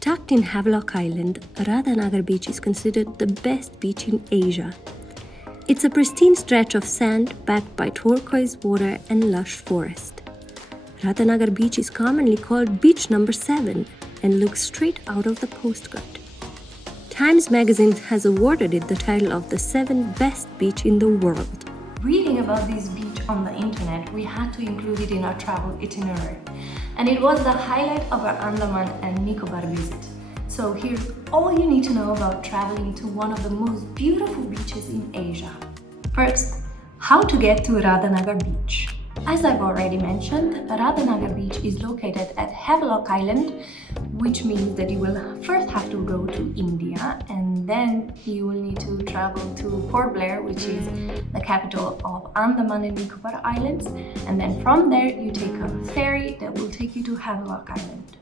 Tucked in Havelock Island, Radhanagar Beach is considered the best beach in Asia. It's a pristine stretch of sand backed by turquoise water and lush forest. Radhanagar Beach is commonly called Beach Number 7 and looks straight out of the postcard. Times magazine has awarded it the title of the 7th best beach in the world. Reading about this beach on the internet, we had to include it in our travel itinerary. And it was the highlight of our Andaman and Nicobar visit. So here's all you need to know about traveling to one of the most beautiful beaches in Asia. First, how to get to Radhanagar Beach. As I've already mentioned, Radhanagar Beach is located at Havelock Island, which means that you will first have to go to India and then you will need to travel to Port Blair, which is the capital of Andaman and Nicobar Islands, and then from there you take a ferry that will take you to Havelock Island.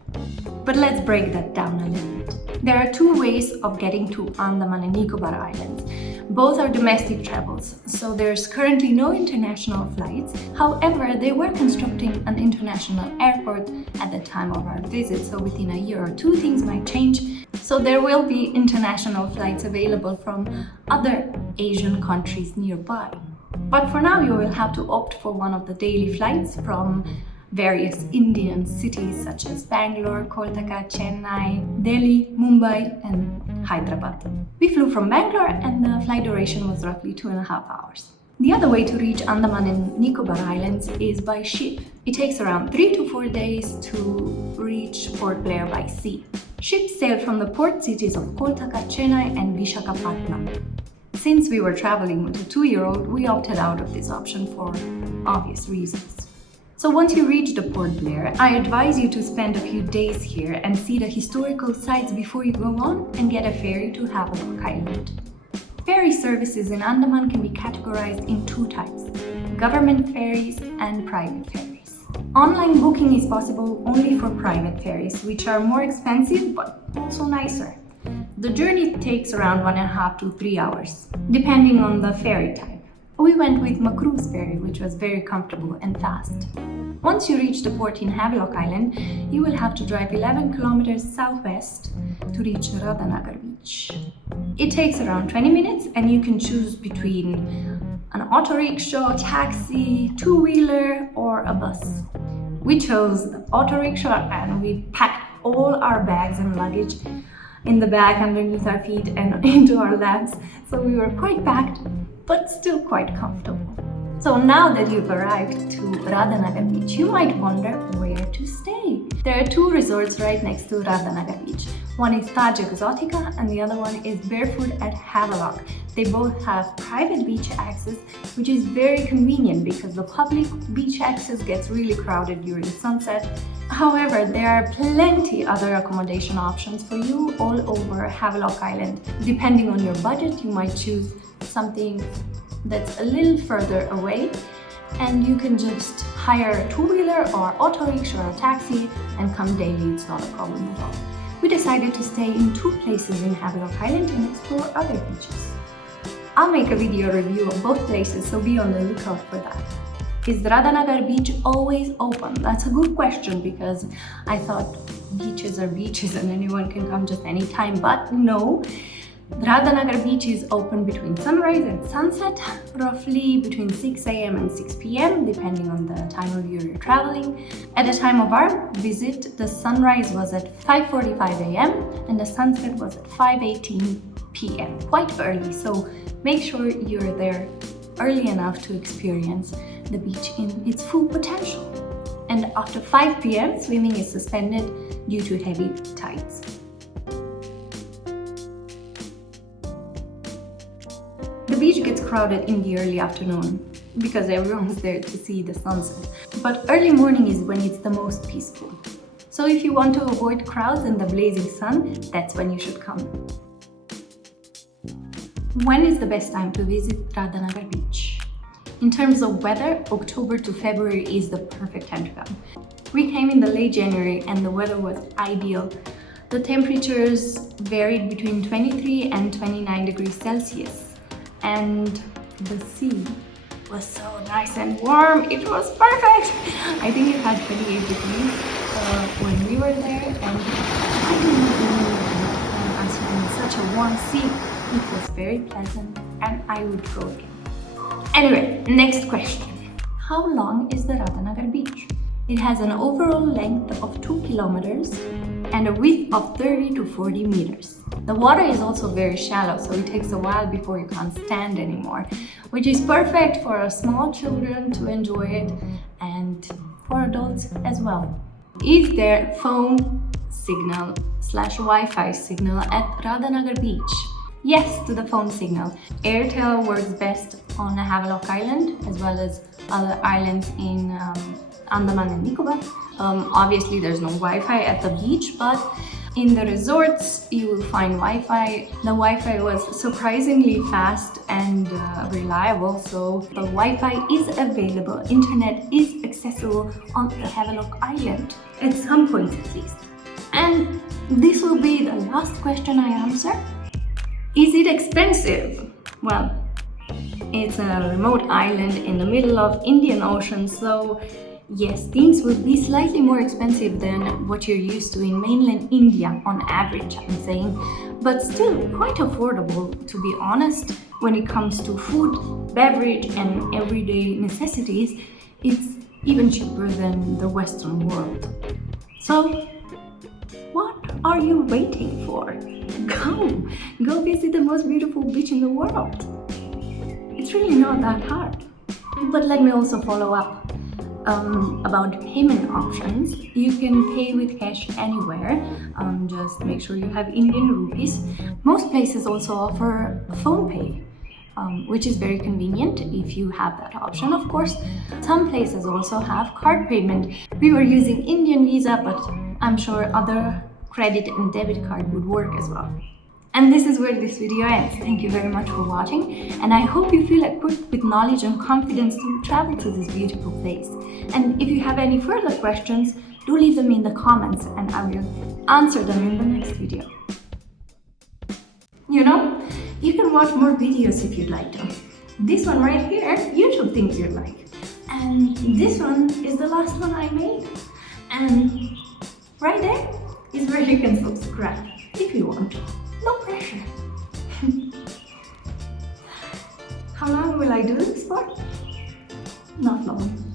But let's break that down a little bit. There are two ways of getting to Andaman and Nicobar Islands. Both are domestic travels, so there's currently no international flights. However, they were constructing an international airport at the time of our visit, so within a year or two things might change. So there will be international flights available from other Asian countries nearby. But for now, you will have to opt for one of the daily flights from various Indian cities such as Bangalore, Kolkata, Chennai, Delhi, Mumbai and Hyderabad. We flew from Bangalore and the flight duration was roughly 2.5 hours. The other way to reach Andaman and Nicobar Islands is by ship. It takes around 3 to 4 days to reach Port Blair by sea. Ships sail from the port cities of Kolkata, Chennai and Visakhapatnam. Since we were traveling with a 2-year-old, we opted out of this option for obvious reasons. So once you reach the Port Blair, I advise you to spend a few days here and see the historical sites before you go on and get a ferry to Havelock Island. Ferry services in Andaman can be categorized in two types: government ferries and private ferries. Online booking is possible only for private ferries, which are more expensive but also nicer. The journey takes around 1.5 to 3 hours, depending on the ferry type. We went with Macru's ferry, which was very comfortable and fast. Once you reach the port in Havelock Island, you will have to drive 11 kilometers southwest to reach Radhanagar Beach. It takes around 20 minutes and you can choose between an auto rickshaw, taxi, two-wheeler or a bus. We chose the auto rickshaw and we packed all our bags and luggage in the bag underneath our feet and into our laps, so we were quite packed but still quite comfortable. So now that you've arrived to Radhanagar Beach, you might wonder where to stay. There are 2 resorts right next to Radhanagar Beach. One is Taj Exotica and the other one is Barefoot at Havelock. They both have private beach access, which is very convenient because the public beach access gets really crowded during sunset. However, there are plenty other accommodation options for you all over Havelock Island. Depending on your budget, you might choose something that's a little further away and you can just hire a two-wheeler or auto rickshaw or a taxi and come daily. It's not a problem at all. We decided to stay in 2 places in Havelock Island and explore other beaches. I'll make a video review of both places, so be on the lookout for that. Is Radhanagar Beach always open? That's a good question because I thought beaches are beaches and anyone can come just anytime, but no. Radhanagar Beach is open between sunrise and sunset, roughly between 6 a.m. and 6 p.m. depending on the time of year you're traveling. At the time of our visit, the sunrise was at 5:45 a.m. and the sunset was at 5:18 p.m. Quite early, so make sure you're there early enough to experience the beach in its full potential. And after 5 p.m., swimming is suspended due to heavy tides. The beach gets crowded in the early afternoon because everyone's there to see the sunset. But early morning is when it's the most peaceful. So if you want to avoid crowds and the blazing sun, that's when you should come. When is the best time to visit Radhanagar Beach? In terms of weather, October to February is the perfect time to come. We came in the late January and the weather was ideal. The temperatures varied between 23 and 29 degrees Celsius. And the sea was so nice and warm. It was perfect. I think it had 28 degrees when we were there, and I didn't one seat. It was very pleasant and I would go again. Anyway, next question. How long is the Radhanagar Beach? It has an overall length of 2 kilometers and a width of 30 to 40 meters. The water is also very shallow, so it takes a while before you can't stand anymore, which is perfect for small children to enjoy it and for adults as well. Is there phone signal / Wi-Fi signal at Radhanagar Beach? Yes to the phone signal. Airtel works best on Havelock Island as well as other islands in Andaman and Nicobar. Obviously there's no Wi-Fi at the beach, but in the resorts you will find Wi-Fi. The Wi-Fi was surprisingly fast and reliable, so the Wi-Fi is available. Internet is accessible on the Havelock Island at some points at least. And this will be the last question I answer. Is it expensive? Well, it's a remote island in the middle of Indian Ocean, so yes, things will be slightly more expensive than what you're used to in mainland India on average, I'm saying, but still quite affordable, to be honest. When it comes to food, beverage and everyday necessities, it's even cheaper than the Western world. So, what are you waiting for? Go visit the most beautiful beach in the world. It's really not that hard. But let me also follow up about payment options. You can pay with cash anywhere. Just make sure you have Indian rupees. Most places also offer phone pay, which is very convenient if you have that option, of course. Some places also have card payment. We were using Indian Visa, but I'm sure other credit and debit card would work as well. And this is where this video ends. Thank you very much for watching, and I hope you feel equipped with knowledge and confidence to travel to this beautiful place. And if you have any further questions, do leave them in the comments and I will answer them in the next video. You know, you can watch more videos if you'd like to. This one right here, YouTube thinks you'd like. And this one is the last one I made. And right there is where you can subscribe if you want to. No pressure. How long will I do this for? Not long.